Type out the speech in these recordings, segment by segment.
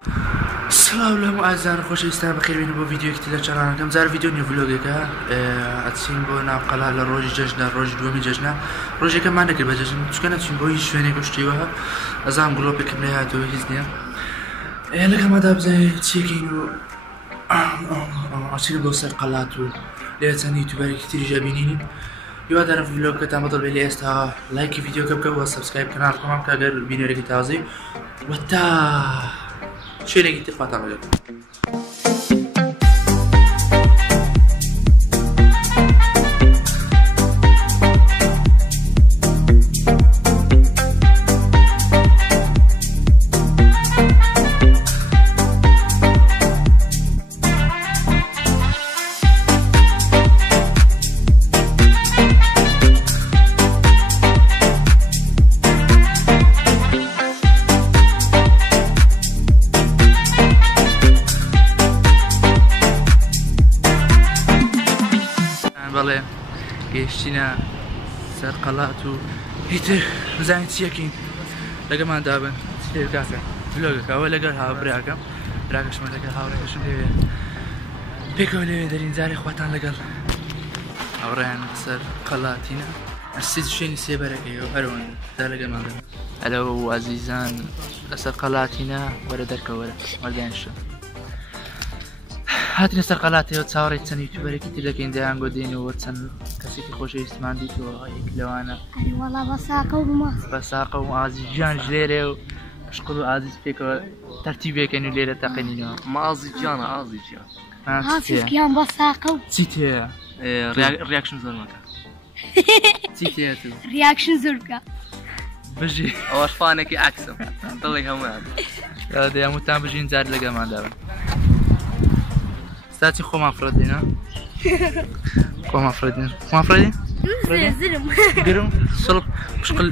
سلام لهم أعزائي خۆشەویستان بەخێر بێنن بۆ ڤیدیۆیەکی لە چەنەڵەکەم. جارە ڤیدیۆ نیە ڤلۆگێکە ئەچین بۆ ناو قەڵا لە ڕۆژی جەژنە، ڕۆژی دووەمی جەژنە. ڕۆژێکەمان نەکرد بە جەژن چونکە نەچین بۆ هیچ شوێنێک و شتیوە. ئەزانم گڵۆپێکم لێ هاتووە هیچ نییە. لەگەڵمەدا بزانین چیەکەین و ئەچین بۆ سەر قەڵات و لێرە چەند یوتیوبەرێکی تریژە بینین. هیوادارم ڤلۆگەکەتان بەدڵ بێت لە ئێستا لایکی ڤیدیۆکە بکەن و سەبسکرایب کەناڵەکەمان بکە ئەگەر بینەرێکی تازەی و تا شوێنێکی تر خواتان بگەن. بەڵێ گەیشتینە سەر قەڵات و هیتر بزانین چیەکەین لەگەڵمان دابن کاکە ڤلۆگەکە ئەوە لەگەڵ هاوبراکەم براکەشمە لەگەڵ هاوڕێکەشم لێوێ پێکەوە لێوێ دەرین جارێ خواتان لەگەڵ هاوڕێیان سەر قەڵاتینە ئەسیز شوێنی سێبەرەکەیەوە هەرەوەن دا لەگەڵمان دەن. ئەلۆ عەزیزان لەسەر قەڵاتینە وەرە دەرکە وەرە وەردانیشە هاتنە سەر قەڵاتەوە چاوەڕێی چەند یوتیوبەرێکی تر دەکەین دەیان گۆدێنەوە چەند کەسێکی خۆشەویستمان دیتەوە یەک لەوانە بەساقە و ئازیز گیانش لێرێ و عشقڵ و ئازیز پێکەوە تەرتیبێکەکەین و لێرە تەقێنینەوە. مازی گیانە ئازی گیان ئازیزگیان بەساقە و چی تێیە؟ ریاکشن زۆر مەکە. چی تێیە تو؟ ریاکشن زۆر بکە بژی ئەوەش فانێکی عەکسم دڵی هەموویان دەیانوتان بژین جار لەگەڵمان دابن. ساتی خۆمان فرەدینە خۆمان فرەدین خۆمان فرەدین گرم سڵ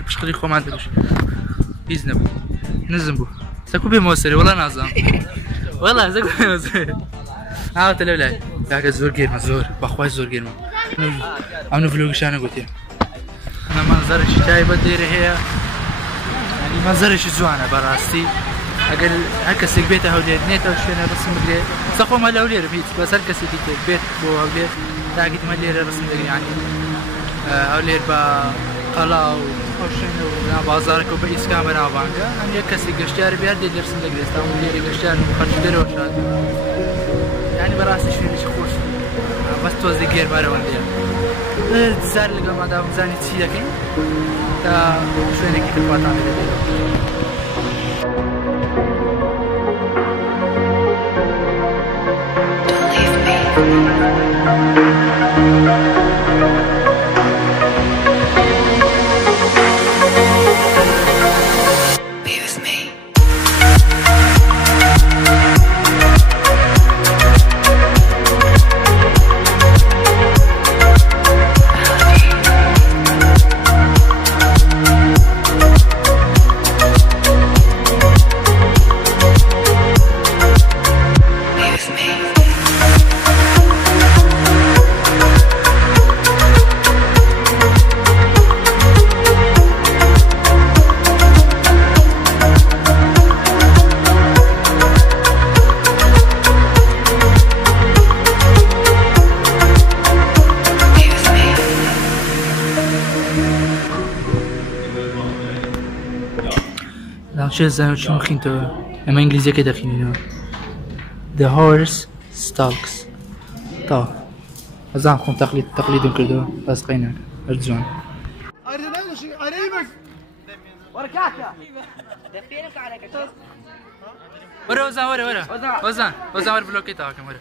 پشقلی خۆمان دەگوش هیچ نەبوو نزم بوو سەکو بێمەوە سەری وەڵا نازانم وەڵا سەکو بێمەوە سەری هاوتە لەو لای کاکە زۆر گێرمە زۆر بەخوای زۆر گێرمە ئەم ڤلۆگیشانە گوتێ ئەمە مەنزەرێکی تایبەت لێرە هەیە ینی مەنزەرێکی جوانە بەڕاستی ئەگەر هەر کەسێک بێتە هەولێر نێتەوە شوێنە ڕسم بگرێت سەخۆمە لە هەولێرم هیچ بەسەر کەسێکی تر بێت بۆ هەولێر داگیتمە لێرە ڕسم دەگریانی هەولێر بە قەڵا و ئەو شوێنە و بازارێک و بە ئیسکان بەناوبانگە ئەم یەک کەسێک گەشتیار بیار دێت لێ ڕسم دەگرێت تا لێرە گەشتیار و خەرج دەرەوە شاد یعنی بەڕاستی شوێنێکی خۆش بەس تۆزی گێرمارەوەندەیە زار لەگەڵماندا بزانی چی دەکەین تا شوێنێکی تر خواتان بدەین. چه زن چی مخین تو اما انگلیزی که دخینی The horse stalks تا از آن خون تقلیدم کرده بس قینه ارجون ورا وزان ورا بلوكي تاعكم ورا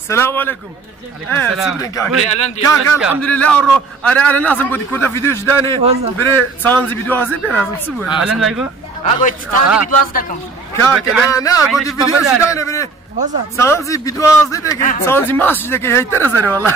السلام عليكم. عليكم السلام. كاكا الحمد لله ورو انا لازم قلت كنت فيديو جداني بري سانزي فيديو هذا لازم تسوي على لايكو اقول سانزي فيديو هذا كاكا انا قلت فيديو جداني بري سانزي فيديو هذا سانزي ماسج دك هي ترى والله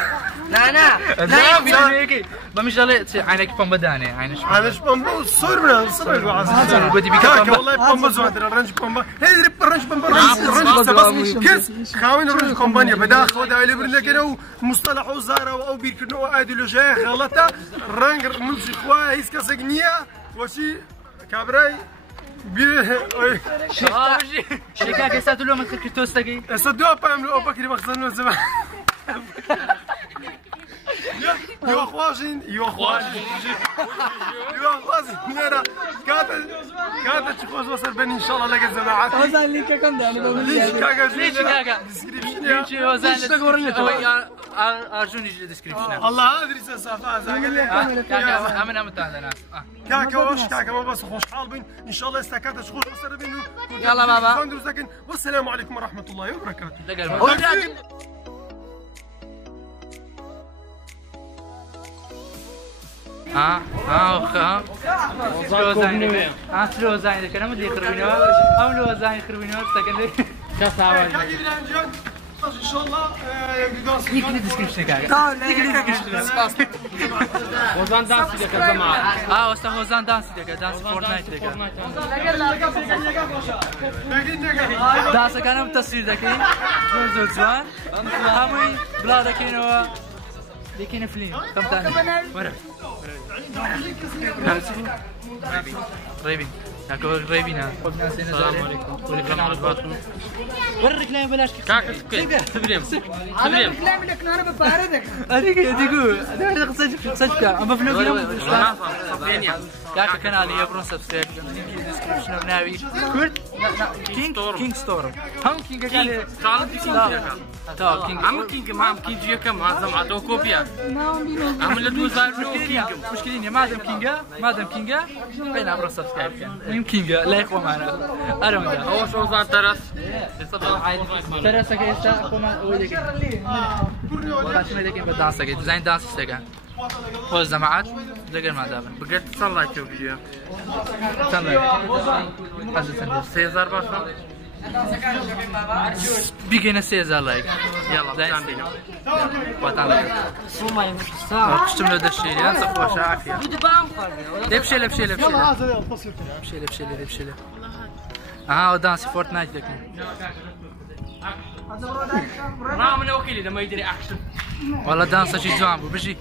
لا فيديو بمش عليه عينك بامبا داني عينش بامبا صور من صور وعزيز بدي بيك والله بامبا زود رنج بامبا هي رنج بامبا رنج كيس خاوين رنج كومبانيا بداخل ودا اللي برنا كده مصطلح وزاره او بيركنو ايديولوجيا غلطه رنج نمشي خواه هيس كسجنيه وشي كابراي شيكاك يساتو له مثل كتوستكي صدقوا بعملوا بكري مخزن زمان يا خوازين نرى كانت تخوز وصل بني ان شاء الله لقى الزماعات وزان ليك كم ده ليش كاكا ليش وزان ارجوني جل ديسكريبشن الله ادري صفا كاكا امن امتان ناس كاكا ما بس خوش حال بين ان شاء الله استكانت تخوز وصل بينه يلا بابا والسلام عليكم ورحمه الله وبركاته شلو زين كلام اللي يخربينه او لو زين يخربينه استقل كساوي ان شاء الله يكتب ديسكريبشن كاكا وزان دانس ديك الجماعه وسط وزان دانس ديك دانس فورتنايت ديك دانس كان تصوير دكين زول زوان همي بلا دكينو دكين فيلم كم تاني ورا ريبين هاكو ريبينا السلام عليكم ولكن عرفاتكم ورك لا بلاش كاكا تبريم كلام لك انا بفاردك هذيك هذيك صدق اما في اليوم كاكا كان علي يبرون سبسكرايب ديسكريبشن بناوي كورت كينج ستور هم كينج قال تا كينج عم كينج ما كينج يا كم عزم عطوا كوبيا عمل له زارنو كينج مشكلين مادام كينجا بين ابرو سبسكرايب مين كينجا لا يقوى معنا انا هو شو زان ترس ترى سكيستا كما ودك ما دكين بدانس سكيت زين دانس سكا هو الجماعات دقر ما دابا بقيت تصلى شوف فيديو تمام هذا سيزار باشا بيجينا سيزار لايك يلا دايما وطن قشتم له دشي يا صفوا شعافيه بشيله ودانس فورتنايت لكن رامنا وكيلي لما يدري اكشن والله دانس شي زوامبو بجي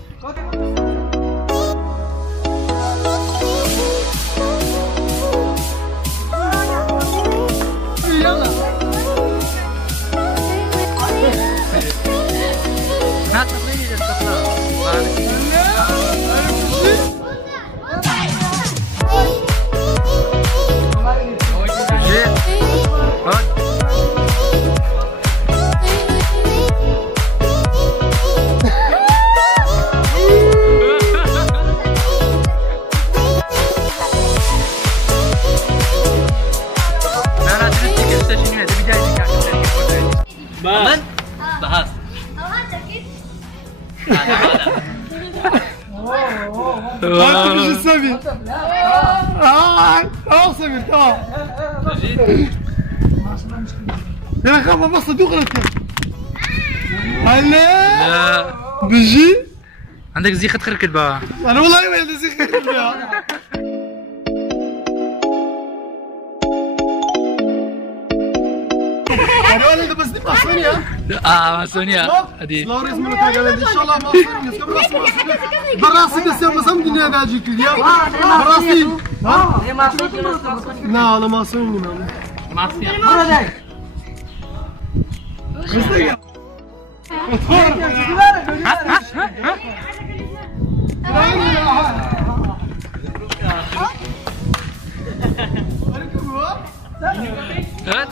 يلا ما تطلعي مش السبي سبي تمام يا اخي ما بس دغرت هلا بيجي عندك زيخة خركت بقى انا والله ما عندي زيخة خركت انا بس دي ماسونيا ماسونيا هذه لوريس من تاجل ان شاء الله ماسونيا براسي بس يوم صمت الدنيا داجيك يا براسي لا انا ماسونيا ماسيا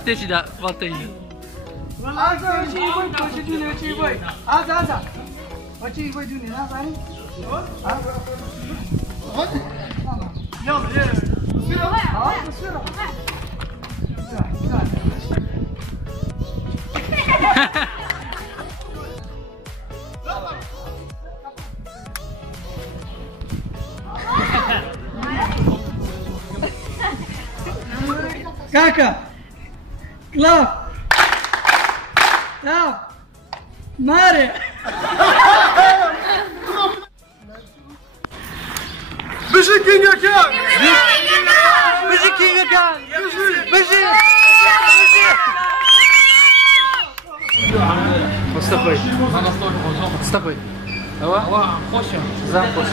تيجي ده بطيني كاكا كلاف كلاف ماري بيجي كينجا كان بيجي كينجا كان بيجي استقوي استقوي هو خوش زام خوش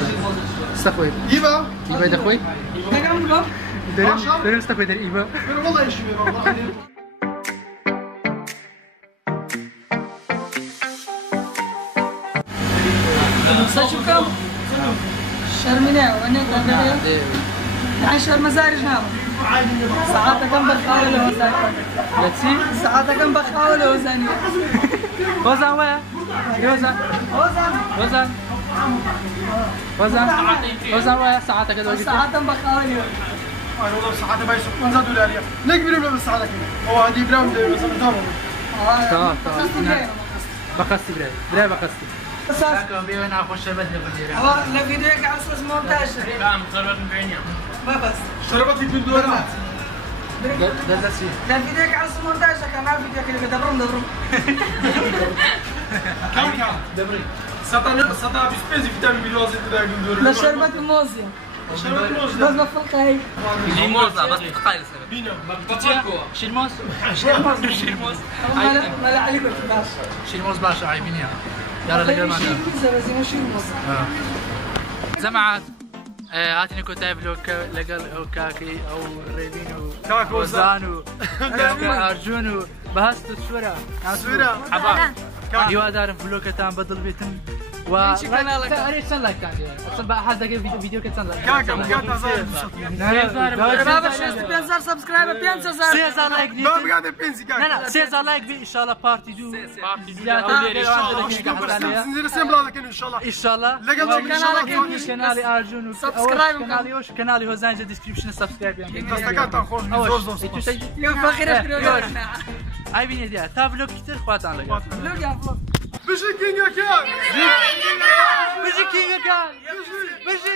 استقوي يبا يبا ده خوي بریم ستا پدر ایبا والله يشوي والله شو كم؟ شرمنا وانا كذا يعني شهر مزارج نام ساعات كم بحاول وزن لاتسي ساعات كم بحاول وزن وزن ويا وزن وزن وزن وزن ويا ساعتك كده ساعات بحاول انا والله ساعات ما يسوق من زادوا لي نقبل ولا بس ساعات كده هو هذه براوند تمام بقصتي براي بقصتي ساكو بينا خوش بدنا بدير لا فيديوك على اساس مونتاج نعم صارت مبينيا ما بس شربت في الدورات لا سي لا فيديوك على اساس مونتاج كان عارف فيديوك اللي دبرم كم دبري سطا بيسبيزي فيتامين بي 12 كده يقولوا لا شربت موزيا شربت موز بس بفرق هي موزة بس تخيل بينا شيرموز شيرموز ما لا عليك باش شيرموز باشا عايبين يا رجال ما زمعت هاتني كتاب لو لقال او كاكي او ريبينو كاكو وزانو ارجونو بهستو سورا سورا حبا يوا دار بلوكتان بدل بيتن و اريد سن لايك كان اصلا بقى حد فيديو كان لايك كاكا بابا شو بينزل سبسكرايب بينزل 3000 لايك دي ما بقعد بنزي كاكا لا 3000 لايك ان شاء الله بارتي دو ان شاء الله ان شاء الله لقد ان شاء الله كنالي ارجون سبسكرايب كنالي وش كنالي هو زين ديسكريبشن سبسكرايب يعني دستكات خوش زوز يا فخير اي بيني دي تابلوك كتير خواتان لك بشي كينجا كان بيجي كينجا كان بيجي